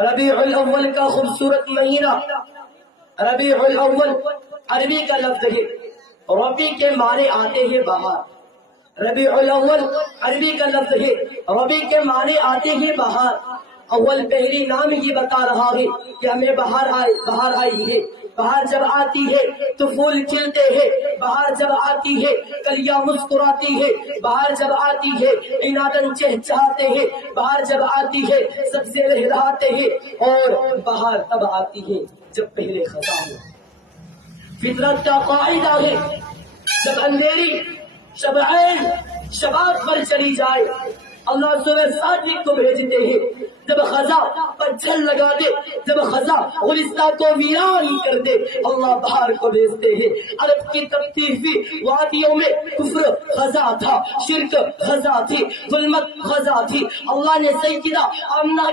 ربیع الاول کا خوبصورت مہینہ. ربیع الاول عربی کا لفظ ہے. ربی کے معنی آتے ہیں بہار. ربیع الاول عربی کا لفظ ہے. ربی کے معنی آتے ہیں بہار. اول پہلی نام یہ بتا رہا ہے کہ ہمیں بہار آئی ہے. بہار جب آتی ہے تو پھول کھلتے ہیں. بہار جب آتی ہے کلیاں مسکراتی ہے. بہار جب آتی ہے عنادن چہچہاتے ہیں. بہار جب آتی ہے سبزے لہراتے ہیں. اور بہار تب آتی ہے جب پہلے خزاں ہو. فطرت کا قاعدہ ہے جب اندھیری شب عین شباب پر چلی جائے اللہ سورہ صادق کو بھیجتے ہیں. جب خزاں پر جھل لگا دے, جب خزاں غلستہ کو ویران کر دے, اللہ بہار کو بھیجتے ہیں. عرب کی تبتی ہوئی وادیوں میں کفر خزاں تھا, شرک خزاں تھی, ظلمت خزاں تھی. اللہ نے سیدہ آمنہ